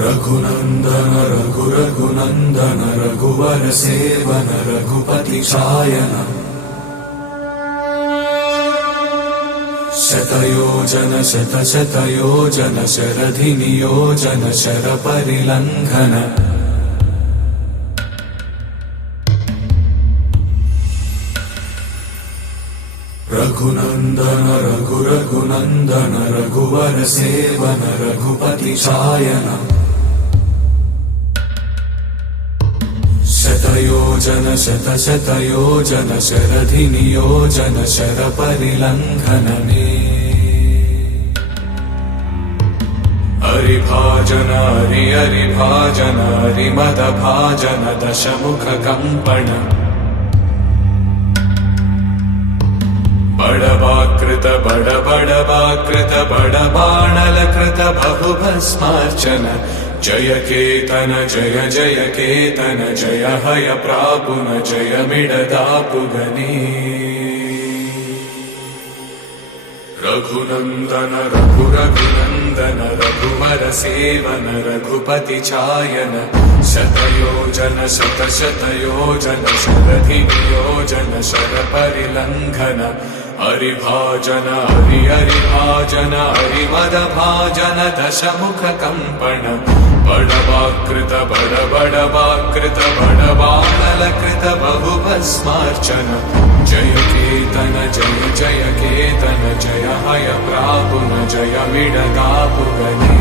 रघुनन्दन रघुनन्दन रघुवर सेवन रघुपति चायन शतयोजन शतशतयोजन शरधि नियोजन शर परिलंघन रघुनन्दन रघुनन्दन रघुवर सेवन रघुपति चायन शतयोजन शतशतयोजन शरधि नियोजन शर परिलंघन हरिभाजन हरिभाजन हरिमद भाजन दशमुख कंपन बड़वाकृत बड़वाकृत बड़बाणलकृत बहुभस्मार्चन जय केतन जय जय केतन जय हय प्रापुन जय मिडदापुगनी रघुनन्दन रघुनन्दन रघुवर सेवन रघुपति चायन शतयोजन शतशतयोजन शरधि नियोजन शर परिलंघन हरिभाजन हरिभाजन हरिमद भाजन दशमुख कंपन बड़वाकृत बड़वाकृत बड़बाणलकृत बहुभस्मार्चन जय केतन जय जय केतन जय हय प्रापुन जय मिडदापुगनी